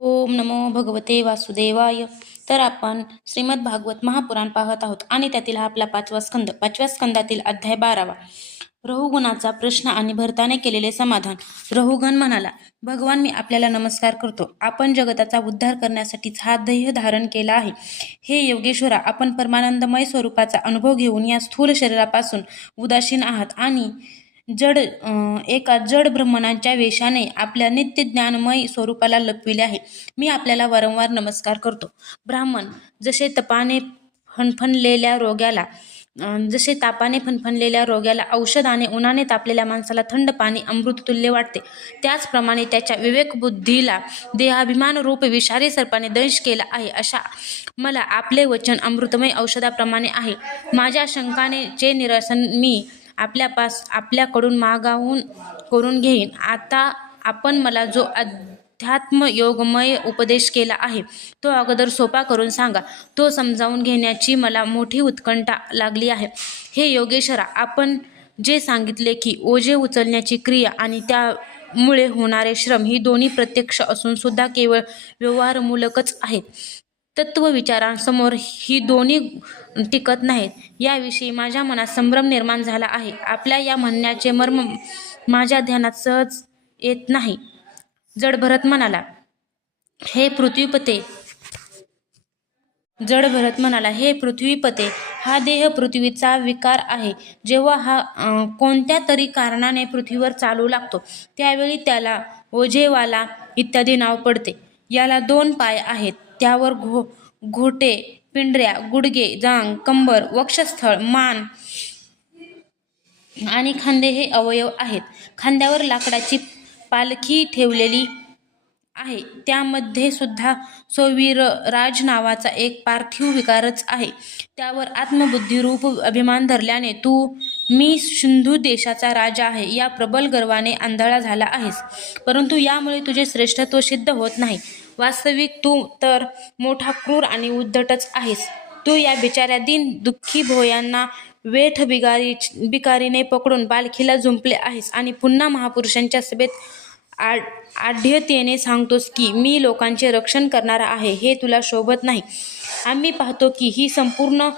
ओम नमो भगवते वासुदेवाय. तर आपण श्रीमद भागवत महापुराण पाहत आहोत आणि त्यातील हा आपला पाचवा स्कंद पाचव्या स्कंदातील अध्याय बारावा. रहुगुणाचा प्रश्न आणि भरताने केलेले समाधान. रहुगण म्हणाला भगवान मी आपल्याला नमस्कार करतो. आपण जगताचा उद्धार करण्यासाठीच हा ध्येय धारण केला आहे. हे योगेश्वरा आपण परमानंदमय स्वरूपाचा अनुभव घेऊन या स्थूल शरीरापासून उदासीन आहात आणि जड एका जड ब्रह्मणाच्या वेशाने आपल्या नित्य ज्ञानमय स्वरूपाला लपविले आहे. मी आपल्याला वारंवार नमस्कार करतो. ब्राह्मण जसे तपाने फणफणलेल्या रोग्याला जसे तापाने फणफणलेल्या रोग्याला औषध आणि उन्हाने तापलेल्या माणसाला थंड पाणी अमृततुल्य वाटते. त्याचप्रमाणे त्याच्या विवेकबुद्धीला देहाभिमान रूप विषारी सर्पाने दंश केला आहे अशा मला आपले वचन अमृतमय औषधाप्रमाणे आहे. माझ्या शंकाने चे निरसन मी आपल्यापास आपल्याकडून मागावून करून घेईन. आता आपण मला जो अध्यात्म योगमय उपदेश केला आहे तो अगोदर सोपा करून सांगा. तो समजावून घेण्याची मला मोठी उत्कंठा लागली आहे. हे योगेश्वरा आपण जे सांगितले की ओझे उचलण्याची क्रिया आणि त्यामुळे होणारे श्रम ही दोन्ही प्रत्यक्ष असून सुद्धा केवळ व्यवहारमूलकच आहेत. तत्वविचारांसमोर ही दोन्ही टिकत नाहीत. याविषयी माझ्या मनात संभ्रम निर्माण झाला आहे. आपल्या या म्हणण्याचे मर्म माझ्या ध्यानात सहज येत नाही. जड भरत म्हणाला हे पृथ्वीपते. जड भरत म्हणाला हे पृथ्वीपते हा देह पृथ्वीचा विकार आहे. जेव्हा हा कोणत्या तरी कारणाने पृथ्वीवर चालू लागतो त्यावेळी त्याला ओझेवाला इत्यादी नाव पडते. याला दोन पाय आहेत. त्यावर घो घोटे पिंढऱ्या गुडगे जांग कंबर वक्षस्थळ मान आणि खांदे हे अवयव आहेत. खांद्यावर लाकडाची पालखी ठेवलेली आहे. त्यामध्ये सुद्धा सोवीर राज नावाचा एक पार्थिव विकारच आहे. त्यावर आत्मबुद्धीरूप अभिमान धरल्याने तू मी सिंधू देशाचा राजा आहे. या प्रबल गर्वाने आंधळा झाला आहेस. परंतु यामुळे तुझे श्रेष्ठत्व सिद्ध होत नाही. वास्तविक तू तर मोठा क्रूर आणि उद्धटच आहेस. तू या बिचाऱ्या दिन दुःखी भोयांना वेठ बिगारी बिकारीने पकडून बालखीला झुंपले आहेस आणि पुन्हा महापुरुषांच्या सभेत आड आढ्यतेने सांगतोस की मी लोकांचे रक्षण करणारा आहे हे तुला शोभत नाही. आम्ही पाहतो की ही संपूर्ण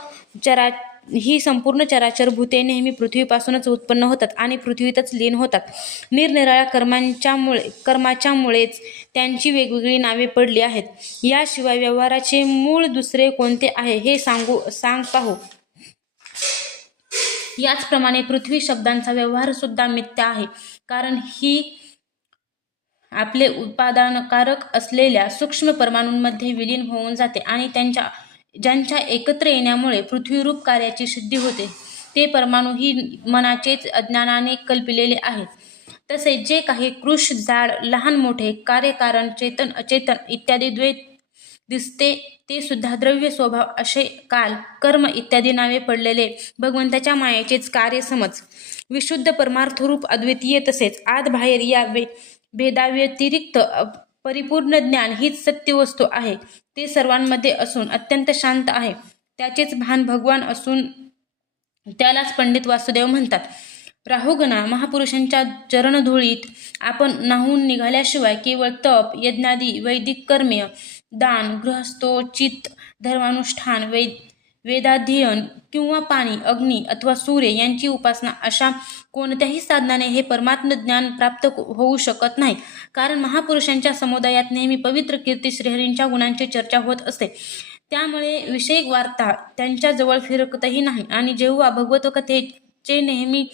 चरा ही संपूर्ण चराचर भूते नेहमी पृथ्वीपासूनच उत्पन्न होतात आणि पृथ्वीतच लीन होतात. निरनिराळ्या कर्मांच्यामुळे कर्माच्यामुळेच त्यांची वेगवेगळी नावे पडली आहेत. याशिवाय व्यवहाराचे मूळ दुसरे कोणते आहे हे सांगू सांग पाहू. याचप्रमाणे पृथ्वी शब्दांचा व्यवहार सुद्धा मिथ्या आहे. कारण ही आपले उत्पादनकारक असलेल्या सूक्ष्म परमाणूंमध्ये विलीन होऊन जाते आणि त्यांच्या ज्यांच्या एकत्र येण्यामुळे पृथ्वीरूप कार्याची सिद्धी होते ते परमाणू ही मनाचेच अज्ञानाने कल्पिलेले आहेत. तसे जे काही कृष जाड लहान मोठे कार्यकारण चेतन अचेतन इत्यादी द्वैत दिसते ते सुद्धा द्रव्य स्वभाव असे काल कर्म इत्यादी नावे पडलेले भगवंताच्या मायेचेच कार्य समज. विशुद्ध परमार्थरूप अद्वितीय तसेच आत बाहेर या वे भेदाव्यतिरिक्त परिपूर्ण ज्ञान हीच सत्यवस्तू आहे. ते सर्वांमध्ये असून अत्यंत शांत आहे. त्याचेच भान भगवान असून त्यालाच पंडित वासुदेव म्हणतात. राहुगणा महापुरुषांच्या चरणधुळीत आपण नाहून निघाल्याशिवाय केवळ तप यज्ञादी वैदिक कर्म्य दान गृहस्थोचित धर्मानुष्ठान वैद वेदाध्ययन किंवा पाणी अग्नी अथवा सूर्य यांची उपासना अशा कोणत्याही साधनाने हे परमात्म ज्ञान प्राप्त होऊ शकत नाही. कारण महापुरुषांच्या समुदायात नेहमी पवित्र कीर्ती श्रीहरींच्या गुणांची चर्चा होत असते. त्यामुळे विषयक वार्ता त्यांच्याजवळ फिरकतही नाही आणि जेव्हा भगवत कथेचे नेहमी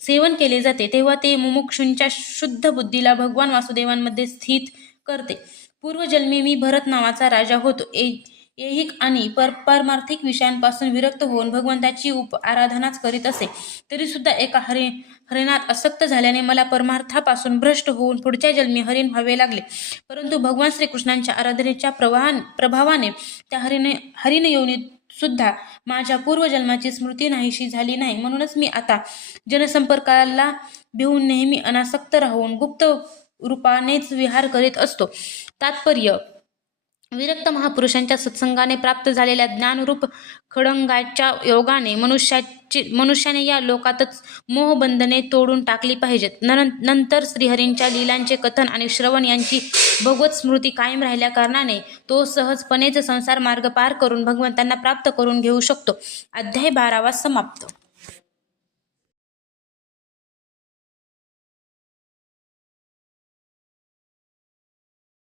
सेवन केले जाते तेव्हा ते मुमुक्षूंच्या शुद्ध बुद्धीला भगवान वासुदेवांमध्ये स्थित करते. पूर्वजन्मी मी भरत नावाचा राजा होतो. ए ऐहिक आणि पर परमार्थिक विषयांपासून विरक्त होऊन भगवंताची उप आराधनाच करीत असे. तरी सुद्धा एका हरि हरिणात आसक्त झाल्याने मला परमार्थापासून भ्रष्ट होऊन पुढच्या जन्मी हरिण व्हावे लागले. परंतु भगवान श्रीकृष्णांच्या आराधनेच्या प्रवाहान प्रभावाने त्या हरिने हरिण योनीत सुद्धा माझ्या पूर्वजन्माची स्मृती नाहीशी झाली नाही. म्हणूनच मी आता जनसंपर्काला भिवून नेहमी अनासक्त राहून गुप्त रूपानेच विहार करीत असतो. तात्पर्य विरक्त महापुरुषांच्या सत्संगाने प्राप्त झालेल्या ज्ञानरूप खडंगाच्या योगाने मनुष्याची मनुष्याने या लोकातच मोहबंधने तोडून टाकली पाहिजेत. नन नंतर श्रीहरींच्या लीलांचे कथन आणि श्रवण यांची भगवत स्मृती कायम राहिल्या कारणाने तो सहजपणेच संसार मार्ग पार करून भगवंतांना प्राप्त करून घेऊ शकतो. अध्याय बारावा समाप्त.